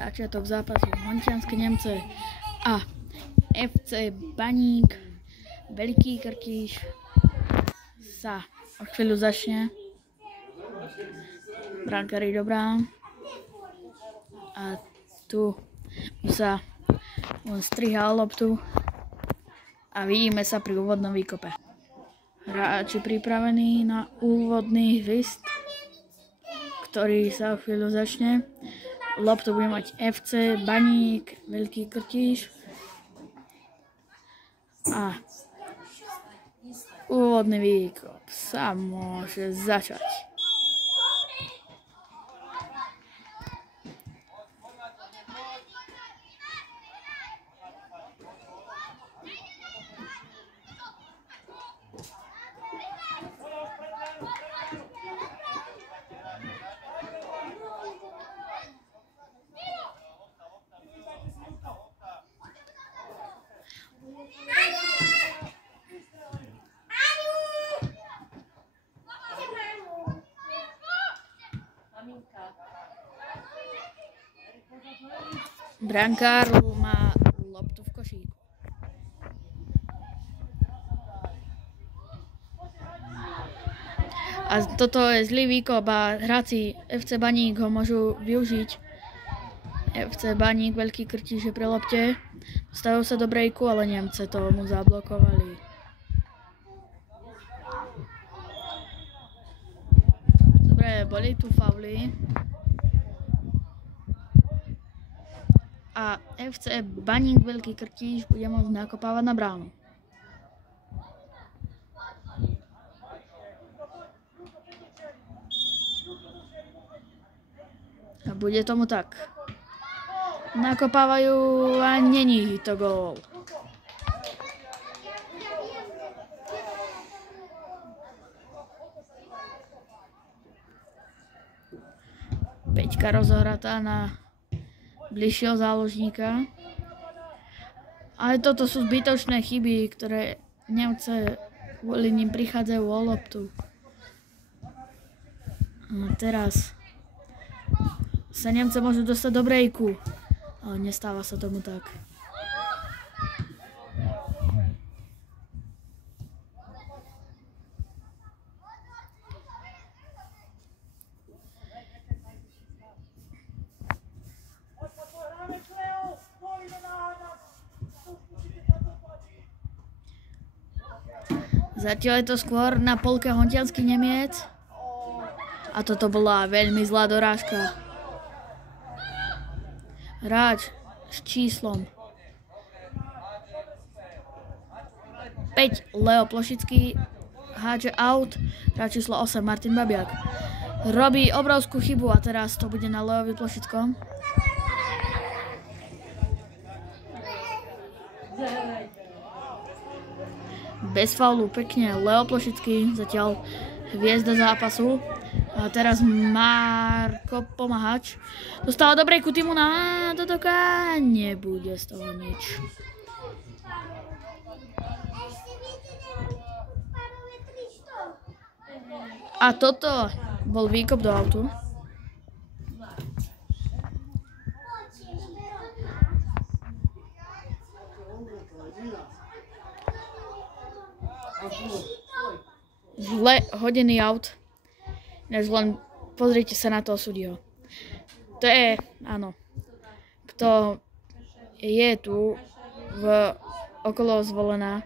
Začiatok zápasu Hontianske Nemce a FC Baník Veľký Krtíš sa o chvíľu začne. Brankári dobrá. A tu sa on strihá loptu a vidíme sa pri úvodnom výkope. Hráči pripravení na úvodný hvist, ktorý sa o chvíľu začne. Loptu bude mať FC Baník Veľký Krtíš a úvodný výkop sa môže začať. Brankár má loptu v košíku. A toto je zlý výkop a hráci FC Baník ho môžu využiť. FC Baník Veľký Krtíš je pre lopte. Stavil sa do brejku, ale Nemce to mu zablokovali. Dobre, boli tu fauly. A FC Baník Veľký Krtíš bude môcť nakopávať na bránu. A bude tomu tak. Nakopávajú a není to gól. Peťka rozohratá na bližšieho záložníka. Ale toto sú zbytočné chyby, ktoré Nemce kvôli nim prichádzajú o loptu. A teraz sa Nemce môžu dostať do brejku, ale nestáva sa tomu tak. Zatiaľ je to skôr na polke Hontiansky Nemiec. A toto bola veľmi zlá dorážka. Hráč s číslom 5 Leo Plošický hádže out. Hráč číslo 8 Martin Babiak robí obrovskú chybu a teraz to bude na Leovi Plošickom. Bez faulu pekne Leo Plošický, zatiaľ hviezda zápasu. A teraz Marko Pomahač dostáva do brejku týmu na Dodoka. Nebude z toho nič. A toto bol výkop do autu. Zle hodený aut. Než len pozrite sa na toho sudího. To je, áno, kto je tu okolo zvolená,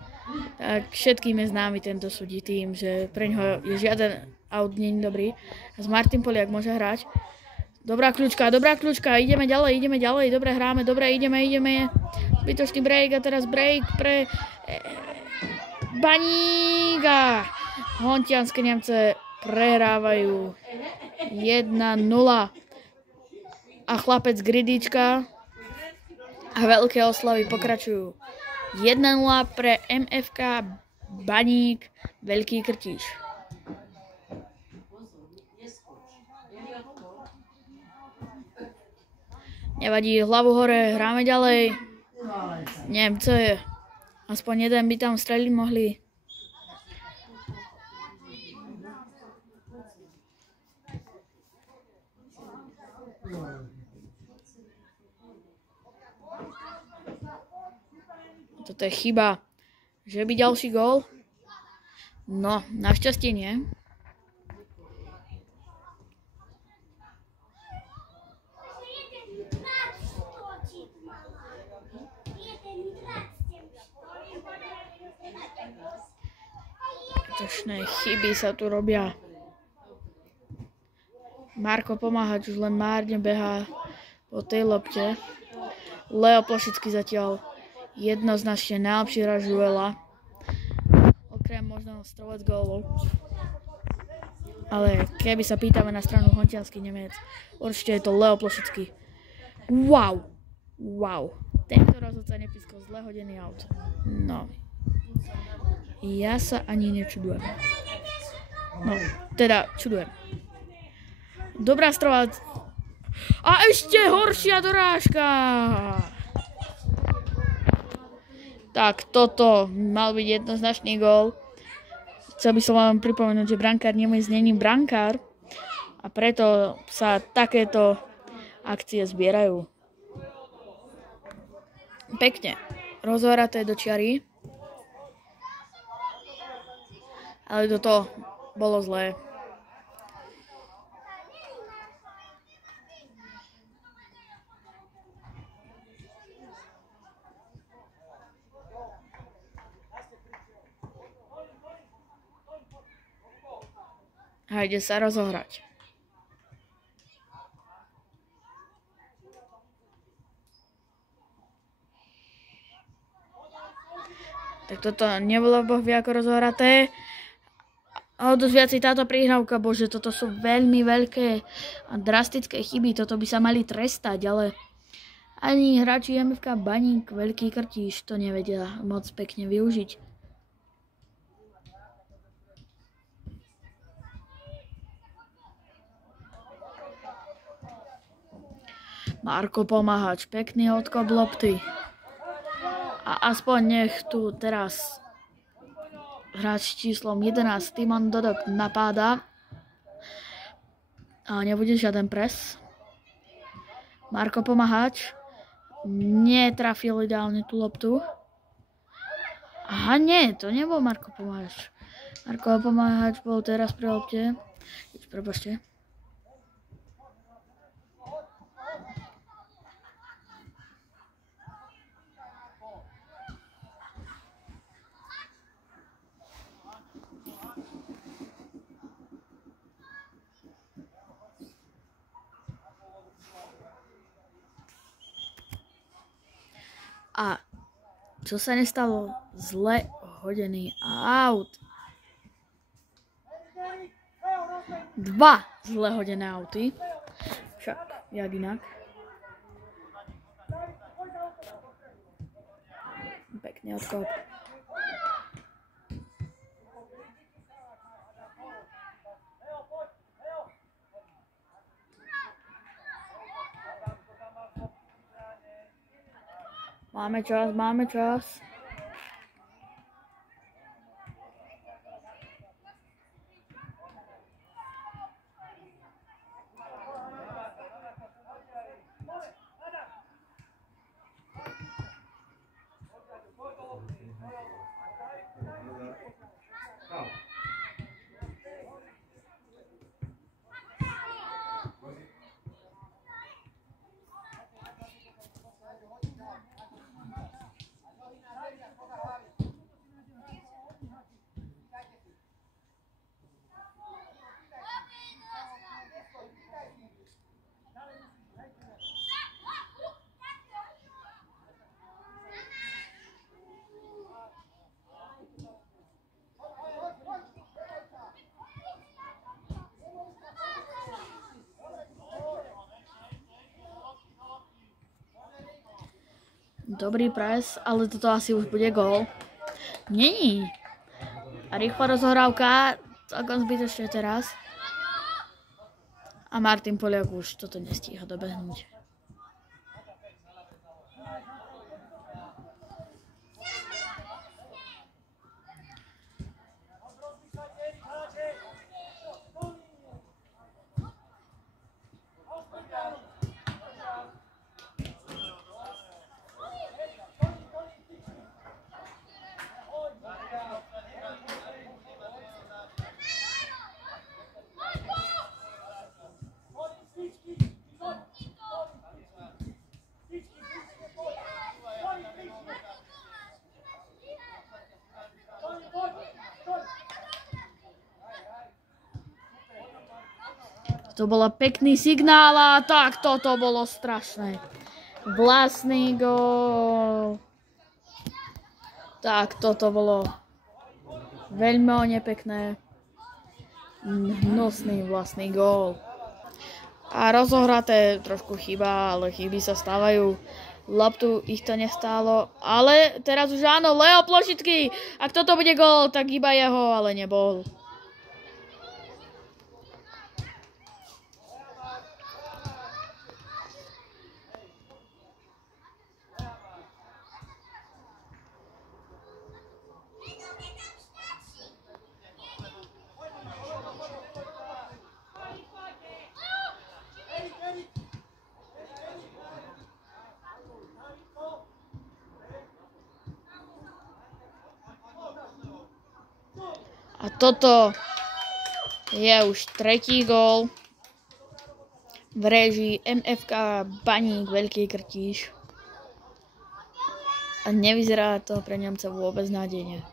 tak všetkým je známy tento sudí tým, že pre ňoho je žiaden aut nie je dobrý. A Martin Poliak môže hrať. Dobrá kľúčka, ideme ďalej, dobre hráme, dobre, ideme. Zbytočný break a teraz break pre Baníka. Hontianske Nemce prehrávajú 1-0 a chlapec Gridička a veľké oslavy pokračujú. 1-0 pre MFK Baník Veľký Krtíš. Nevadí, hlavu hore, hráme ďalej. Nemce, aspoň jeden by tam streliť mohli. Toto je chyba. Že by ďalší gól? No, našťastie nie. Točné chyby sa tu robia. Marko Pomáhač už len márne behá po tej lopte. Leo Plošický zatiaľ jednoznačne najlepší hráč duela. Okrem možno strelec gólov. Ale keby sa pýtame na stranu Hontiansky Nemec, určite je to Leo Plošický. Wow. Tento rozhodca nepískal zle hodený aut. No. Ja sa ani nečudujem. No, teda čudujem. Dobrá strela. A ešte horšia dorážka. Tak, toto mal byť jednoznačný gól. Chcel by som vám pripomenúť, že brankár Nemec není brankár a preto sa takéto akcie zbierajú. Pekne. Rozhoraté do čiary. Ale toto bolo zlé. A ide sa rozohrať. Tak toto nebolo boh vie ako rozohraté. Ale dosť viacej táto prihrávka, bože, toto sú veľmi veľké a drastické chyby, toto by sa mali trestať, ale ani hráči MFK Baník, Veľký Krtíš to nevedia moc pekne využiť. Marko Pomáhač, pekný odkop lopty. A aspoň nech tu teraz hráč číslom 11 Timon Dodok napáda. A nebude žiaden pres. Marko Pomáhač netrafil ideálne tú loptu. Aha, nie, to nebol Marko Pomáhač. Marko Pomáhač bol teraz pri lopte. Prepačte. A čo sa nestalo? Zle hodený aut. 2 zle hodené auty. Však, jak inak. Pekný odkop. Máme čas. Dobrý pres, ale toto asi už bude gól. Není. A rýchla rozhrávka, celkom zbytočne teraz. A Martin Poliak už toto nestíha dobehnúť. To bol pekný signál a tak toto bolo strašné. Vlastný gól. Tak toto bolo veľmi nepekné. Hnusný vlastný gól. A rozohraté trošku chyba, ale chyby sa stávajú. Loptu ich to nestálo. Ale teraz už áno, Leo Plošický. Ak toto bude gól, tak iba jeho, ale nebol. A toto je už tretí gól v réžii MFK Baník Veľký Krtíš. A nevyzerá to pre Nemca vôbec nádejne.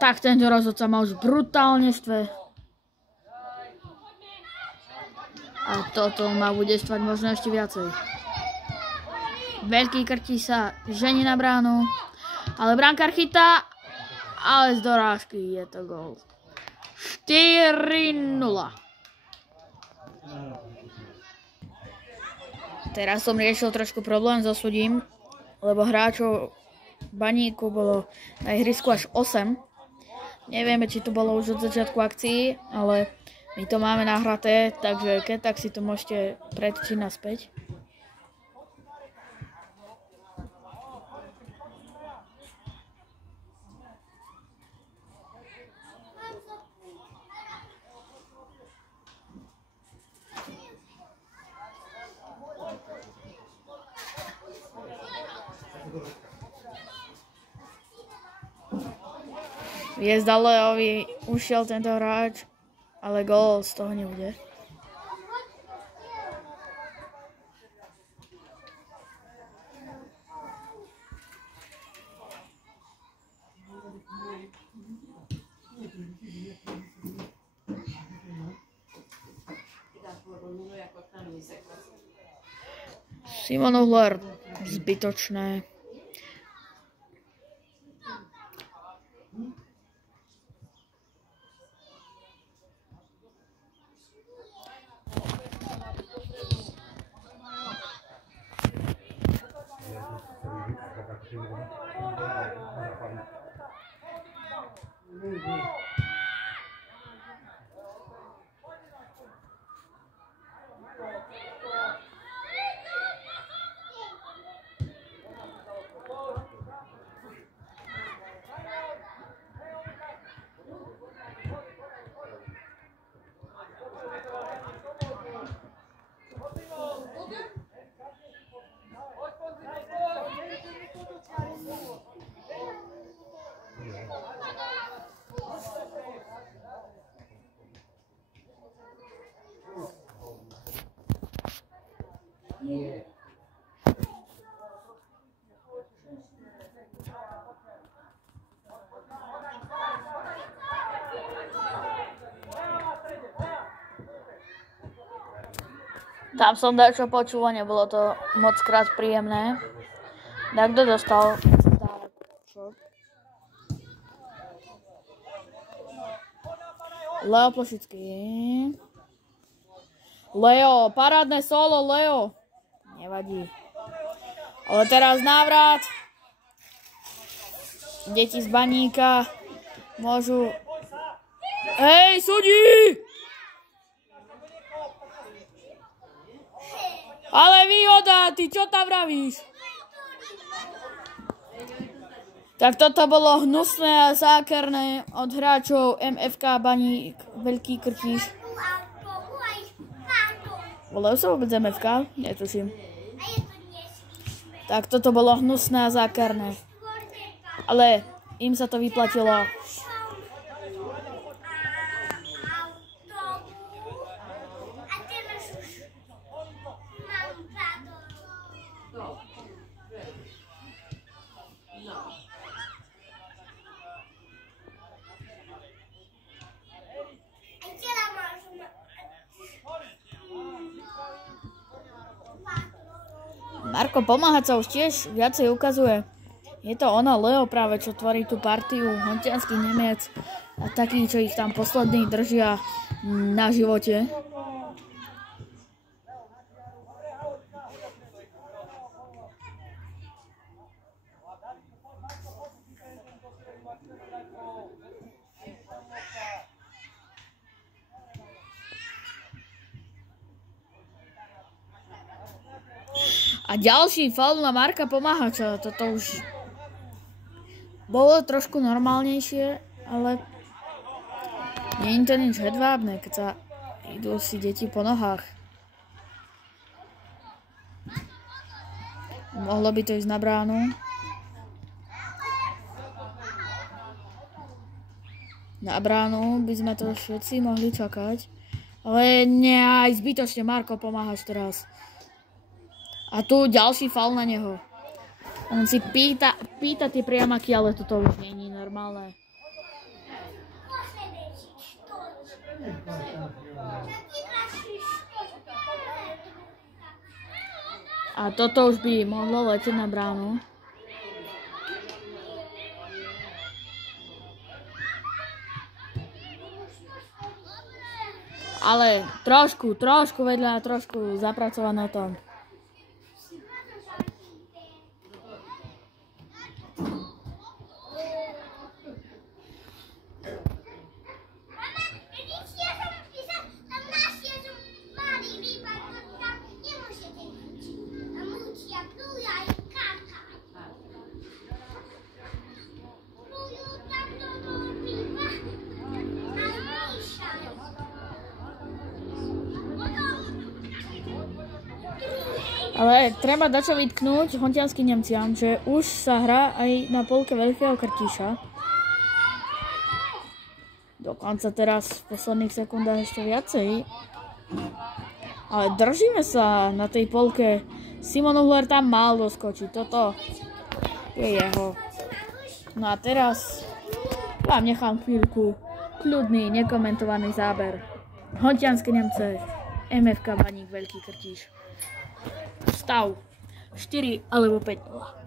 Tak tento rozhodca ma už brutálne štve. A toto ma bude štvať možno ešte viacej. Veľký Krtíš sa žení na bránu, ale brankár chytá, ale z dorážky je to gól. 4-0. Teraz som riešil trošku problém so súdím, lebo hráčov Baníku bolo na ihrisku až 8. Nevieme, či to bolo už od začiatku akcií, ale my to máme nahraté, takže keď tak si to môžete prečítať naspäť. Jezda Leovi ušiel tento hráč, ale gól z toho nebude. Simon Uhler, zbytočné. Tam som dačo počul, nebolo to moc krát príjemné. Tak kto dostal? Leo Plošický. Leo, parádne solo, Leo. Nevadí. Ale teraz návrat. Deti z Baníka môžu Hej, súdi! Ale výhoda, ty čo tam vravíš? Tak toto bolo hnusné a zákerné od hráčov MFK Baník Veľký Krtíš. Volajú sa vôbec MFK? Netuším. Tak toto bolo hnusné a zákerné. Ale im sa to vyplatilo. Marko Pomáhač sa už tiež viacej ukazuje. Je to ono, Leo práve, čo tvorí tú partiu, hontiansky Nemec a takí, čo ich tam poslední držia na živote. A ďalší faul na Marka Pomáhača. Toto už bolo trošku normálnejšie, ale nie je to nič hedvábne, keď sa idú si deti po nohách. Mohlo by to ísť na bránu. Na bránu by sme to všetci mohli čakať. Ale nie, aj zbytočne Marko Pomáhač teraz. A tu ďalší faul na neho. On si pýta tie priamaky, ale toto už nie je normálne. A toto už by mohlo letieť na bránu. Ale trošku vedľa, trošku zapracované to. Ale treba dačo vytknúť hontianským Nemciam, že už sa hrá aj na polke Veľkého Krtíša. Dokonca teraz v posledných sekundách ešte viacej. Ale držíme sa na tej polke. Simon Uhler tam mal doskočiť. Toto je jeho. No a teraz vám nechám chvíľku kľudný, nekomentovaný záber. Hontianske Nemce, MFK Baník Veľký Krtíš. Stav 4 alebo 5.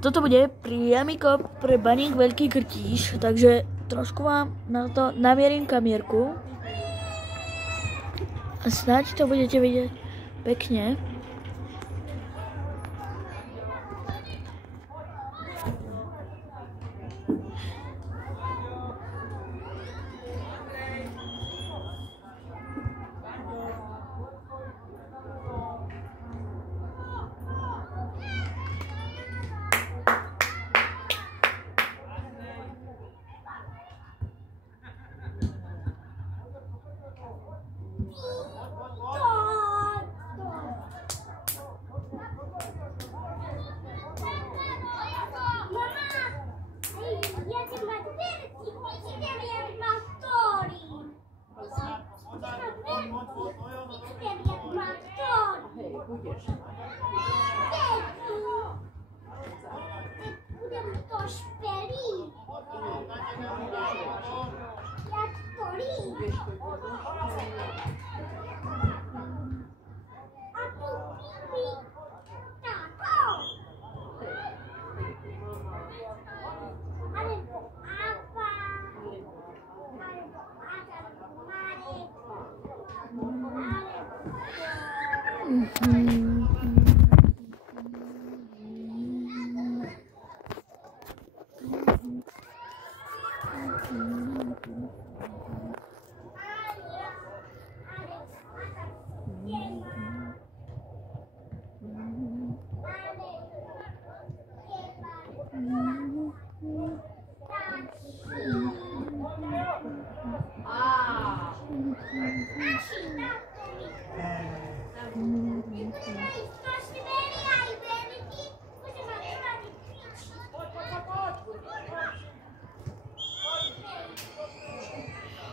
Toto bude priamy kop pre Baník Veľký Krtíš, takže trošku vám na to namierim kamierku. Snáď to budete vidieť pekne.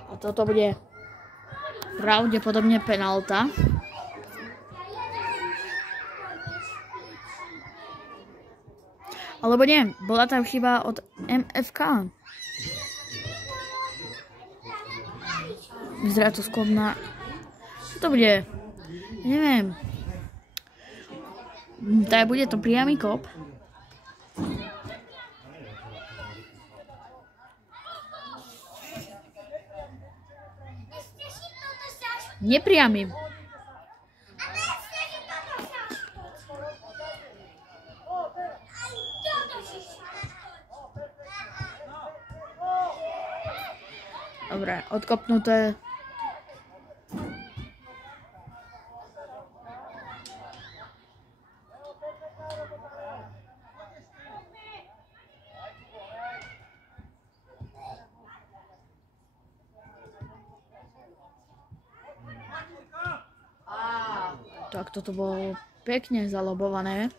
A toto bude pravdepodobne penálta. Alebo nie, bola tam chyba od MFK. Vyzerá to skôr na... Čo to bude? Neviem. Tak bude to priamy kop. Nepriamy. Dobre, odkopnuté. Tak toto bolo pekne zalobované.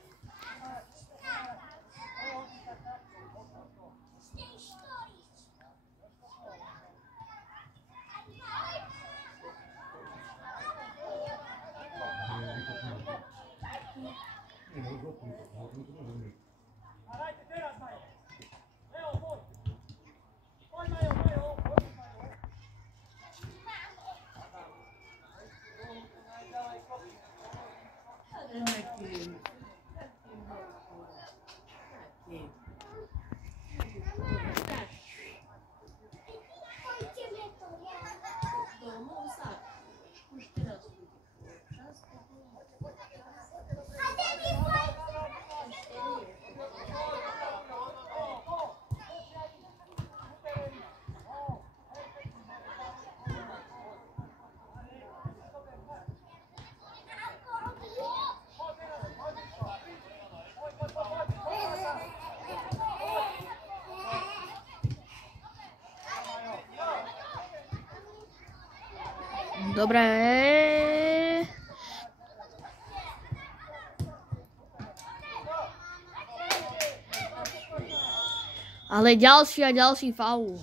Dobre. Ale ďalší a ďalší faul.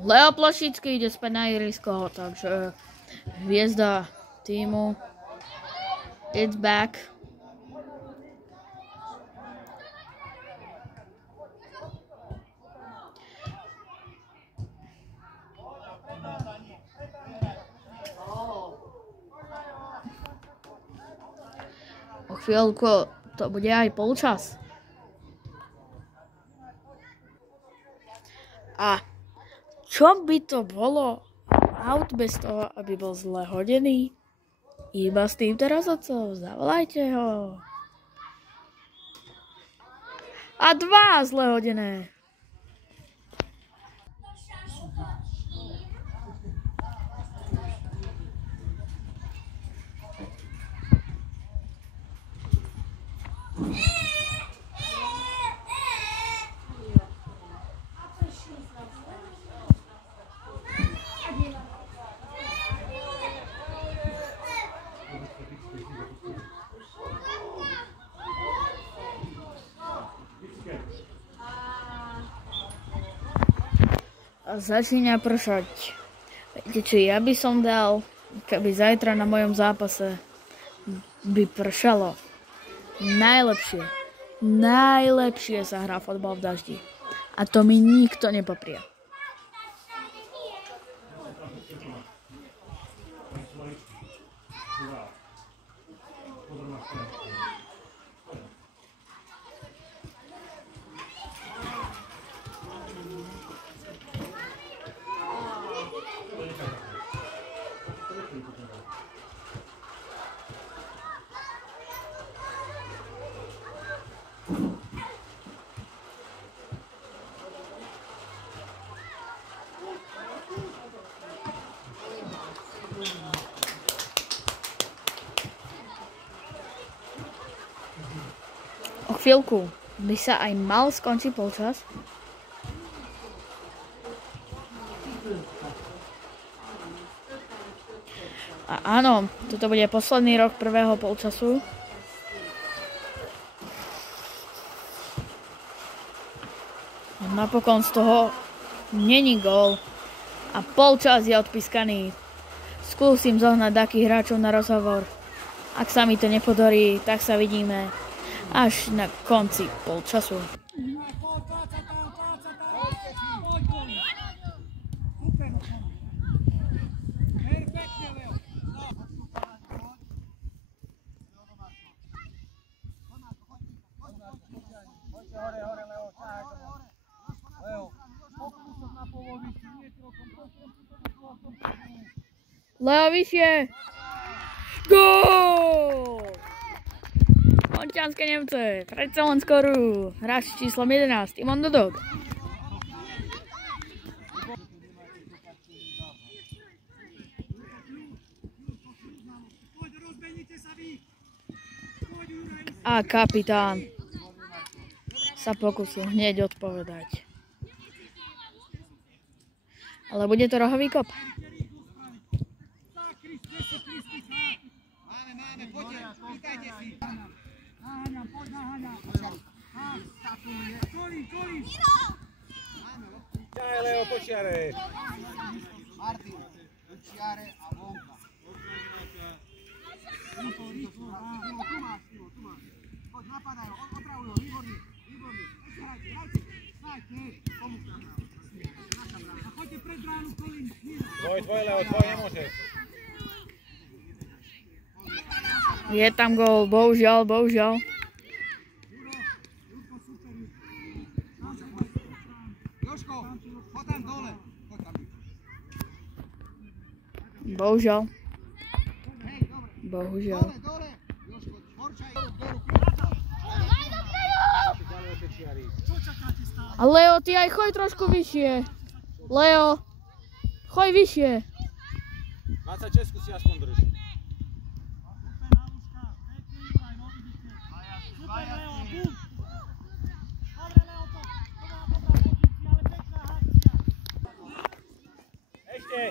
Leo Plošický ide späť na ihrisko, takže hviezda týmu. It's back. O chvíľku to bude aj polčas. A čo by to bolo aut bez toho, aby bol zle hodený? Iba s týmto rozhodcom, zavolajte ho. A 2 zle hodené. A začína pršať. Viete, čo ja by som dal, keby zajtra na mojom zápase by pršalo? Najlepšie sa hrá fotbal v daždi. A to mi nikto nepoprie. O chvíľku by sa aj mal skončiť polčas. A áno, toto bude posledný rok prvého polčasu. A napokon z toho není gól. A polčas je odpískaný. Skúsim zohnať takých hráčov na rozhovor. Ak sa mi to nepodarí, tak sa vidíme až na konci polčasu. Leo vyššie! Gól! Monťanské Nemce, predsa len skorú. Hráč číslom 11, Imon Dodok. A kapitán sa pokusil hneď odpovedať. Ale bude to rohový kop. Leo, počiare. Martin, počiare a vonka. Tu máš. Poď, napadajú, opravujú, výborný. Ešte hajte, pomôžte. A poďte pred bránu, Kolín. Tvoj, Leo, tvoj nemôže. Je tam gól, bohužiaľ. Jožko, poď tam dole. Bohužiaľ. Dole. Jožko, horčaj. A Leo, ty aj choď trošku vyššie. Leo, choď vyššie. 26 si aspoň drž. Ešte.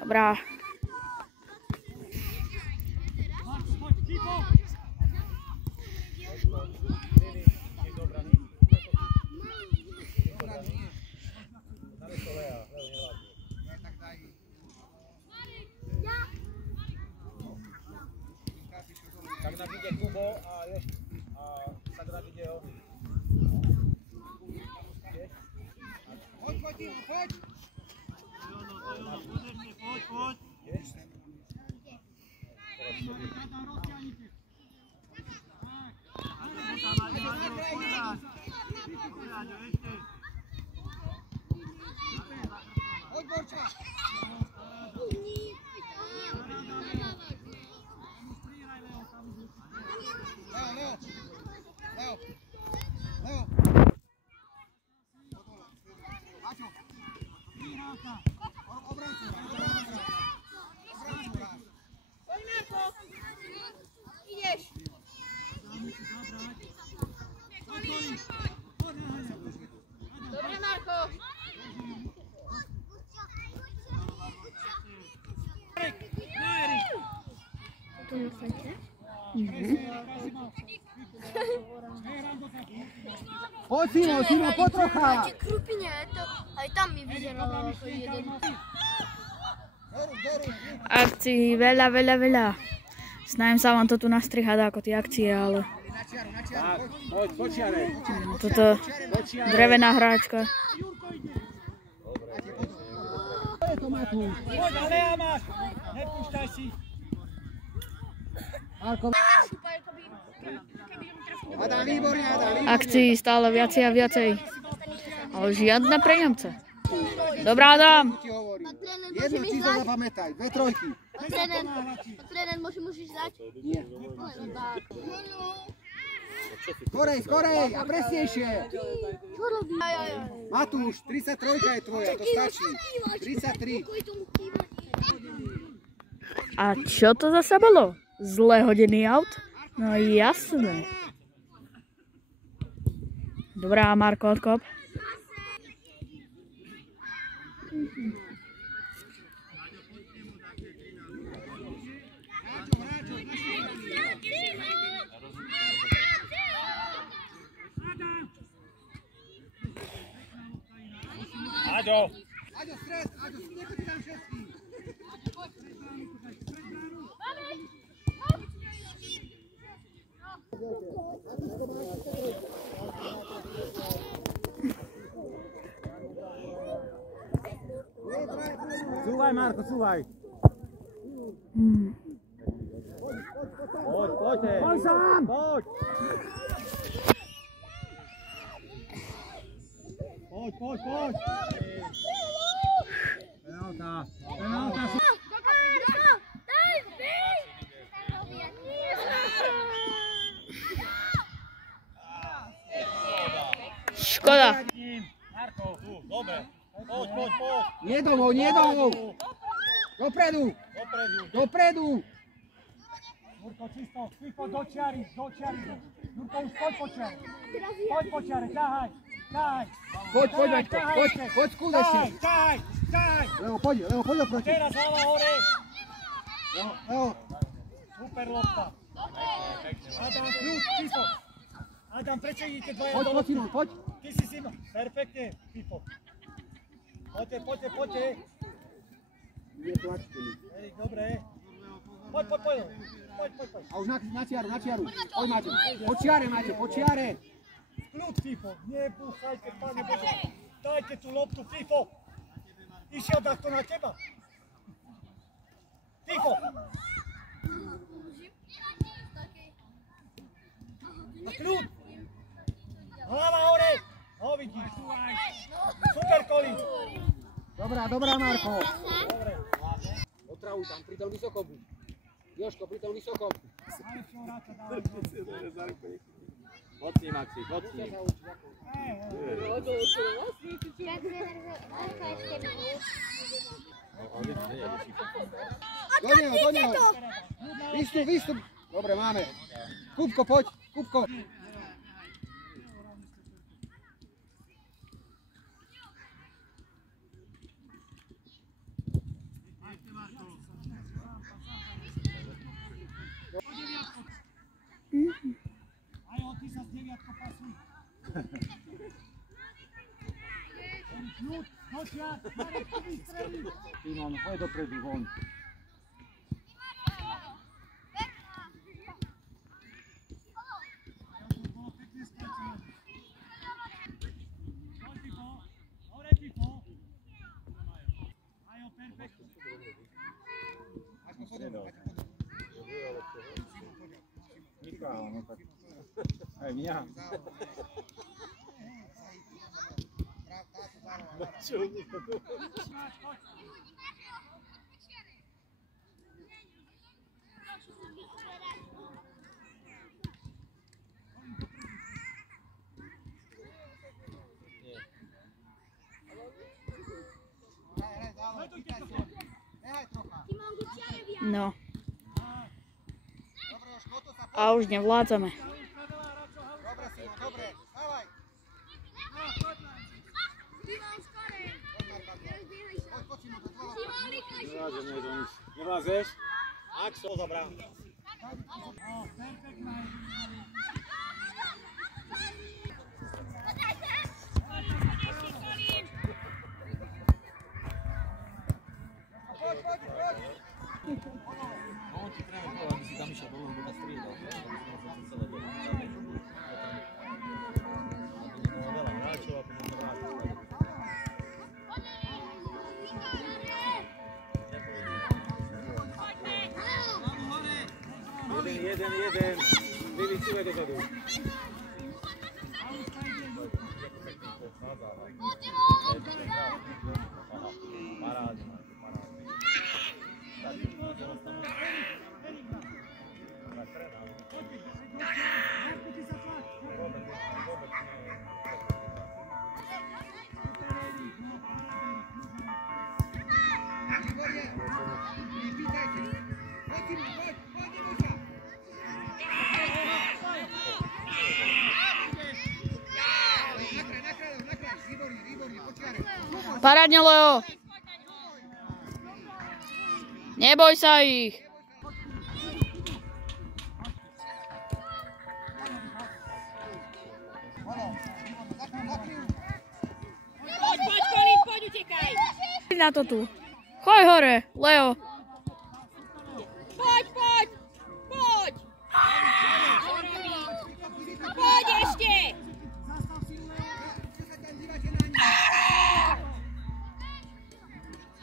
Dobrá. Tam nám ide Kubo a Sadrak ide ho. Poď. Poď. Dobre, Marko. Poď, Simo, poď trocha. Krupine, to aj tam mi vyzeralo ako jeden. Akcií veľa. Snajem sa vám to tu nastrihať ako tie akcie, ale Tak, poď, počiare. toto drevená hráčka. Poď, ale ja máš. Nepúšťaj si. Marko. Adam, výborne, Adam. Akcií stále viacej a viacej. Ale žiadna pre Nemca. Dobrá, Adam. Ti hovorím. Jedno číslo zapamätaj, 2 trojky. Tréner, môžeš dať? Nie. Skorej a presnejšie. Čo robí? Matúš, 33 je tvoja, to stačí. 33. A čo to zase bolo? Zle hodený aut? No jasné. Dobrá, Marko, odkop. Aďo. Aďo, stred, nechoď tam všetký. Cúvaj, Marko, cúvaj. Poď, poďte. Poď sám. Poď. Poď. Penálta. Škoda. Marko, dobre. Poď. Nie domov. Dopredu. Jurko, čisto, Fifo, do čiary. Jurko, už poď po čiare. Ťahaj. Poď, Maťko, poď skús ešte. Ťahaj. Levo, poď oproti. Teraz hlava hore. Levo. Super lopta. Adam, kľúč, čisto. Adam, prečo idete dvaja do Poď, lopty? Simon, poď. Ty si Simon. Perfektne, Fifo. Poďte. Nie tlačte mi. Hej, dobre. Poď. A už na čiaru. Poď, Maťo. Po čiare. Kľud, Fifo. Nebúchajte, Pane Bože. Dajte tú loptu, Fifo. Išiel takto na teba. Fifo. A kľud. Hlava hore. Ho vidíš. Super, Colin. Dobrá, Marko. Dobre. Otravuj tam, pri tom vysokom. Jožko, pri tom vysokom. Mocný, Maxi, mocný. Do neho. Výstup. Dobre, máme. Kupko, poď. Aj ty sa z 9 pasuj. Kľud, nočia, Marek, tu vystrelí. Simon, poď dopredu, von. Aj mňa. No. A už nevládzame. Dobre, Simon, dobre. Dávaj. Poď, Simon, to tvoja. Nevlázeš? Axel za bránu. Jeden. Vylicíme dozadu. Parádne, Leo. Neboj sa ich. Poď, utekaj. Na to tu. Choď hore, Leo. Poď. Poď ešte.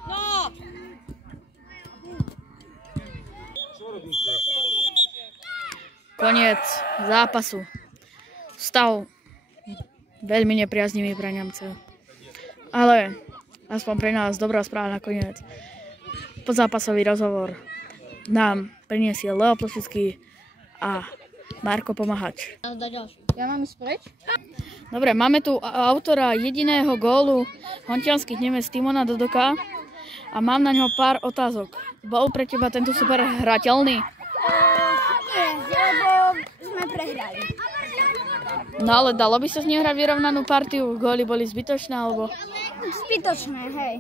No. Koniec zápasu. Stav veľmi nepriaznivý pre Nemcov. Ale aspoň pre nás dobrá správa nakoniec. Podzápasový rozhovor nám priniesie Leo Plošický a Marko Pomahač. Ja mám ísť preč? Dobre, máme tu autora jediného gólu hontianskych Nemec Timona Dodoka a mám na ňo pár otázok. Bol pre teba tento super hrateľný? Nie, lebo sme prehrali. No ale dalo by sa z neho hrať vyrovnanú partiu? Góly boli zbytočné alebo? Zbytočné, hej.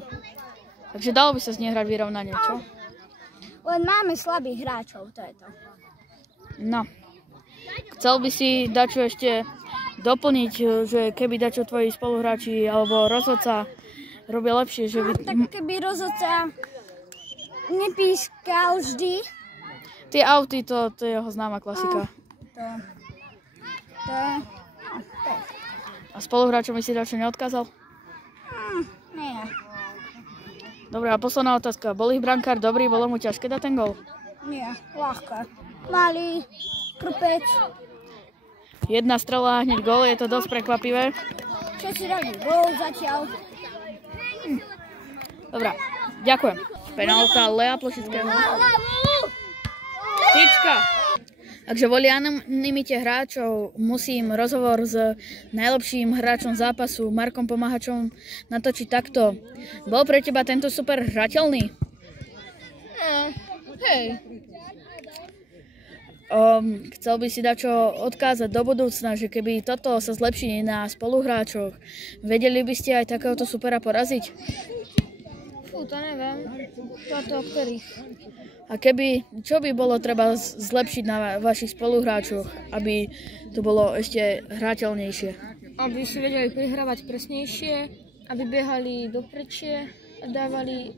Takže dalo by sa z neho hrať vyrovnanie, čo? Len máme slabých hráčov, to je to. No. Chcel by si dačo ešte doplniť, že keby dačo tvoji spoluhráči alebo rozhodca robia lepšie, že by... Tak keby rozhodca nepískal vždy, Tie auty, to je jeho známa klasika. to je... A spoluhráčom by si dačo neodkázal? Nie. Dobre, a posledná otázka. Bol ich brankár dobrý, bolo mu ťažké dať ten gól? Nie, ľahké. Malý, krpec, Jedna strela a hneď gól, je to dosť prekvapivé. všetci dali gól zatiaľ. Dobre, ďakujem. Penálta Lea Plošického. Tyčka. Takže kvôli anonymite hráčov musím rozhovor s najlepším hráčom zápasu Markom Pomahačom natočiť takto. Bol pre teba tento super hrateľný? Hej. Chcel by si dačo odkázať do budúcna, že keby toto sa zlepší na spoluhráčoch, vedeli by ste aj takéhoto supera poraziť? Fú, to neviem. Toto ktorých? A čo by bolo treba zlepšiť na vašich spoluhráčoch, aby to bolo ešte hrateľnejšie? Aby si vedeli prihrávať presnejšie, aby behali doprečie a dávali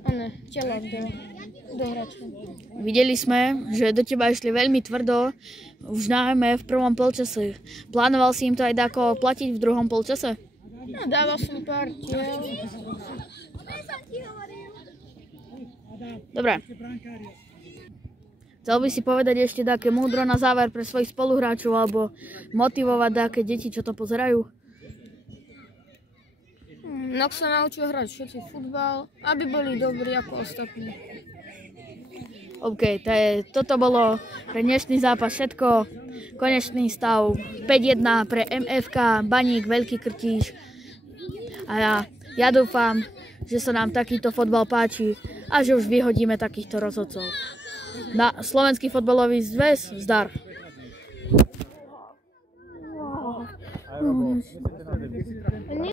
tela do hráčov. Videli sme, že do teba išli veľmi tvrdo, už najmä v prvom polčase. Plánoval si im to aj dáko platiť v druhom polčase? No, dával som pár tiel. Dobre. Chcel by si povedať ešte také múdro na záver pre svojich spoluhráčov alebo motivovať také deti, čo to pozerajú? Nech sa naučia hrať všetci futbal, aby boli dobrí ako ostatní. OK, toto bolo pre dnešný zápas všetko. Konečný stav 5-1 pre MFK Baník Veľký Krtíš. A ja dúfam, že sa nám takýto fotbal páči a že už vyhodíme takýchto rozhodcov. Na Slovenský fotbalový zväz zdar. Aj Robo, myslíte na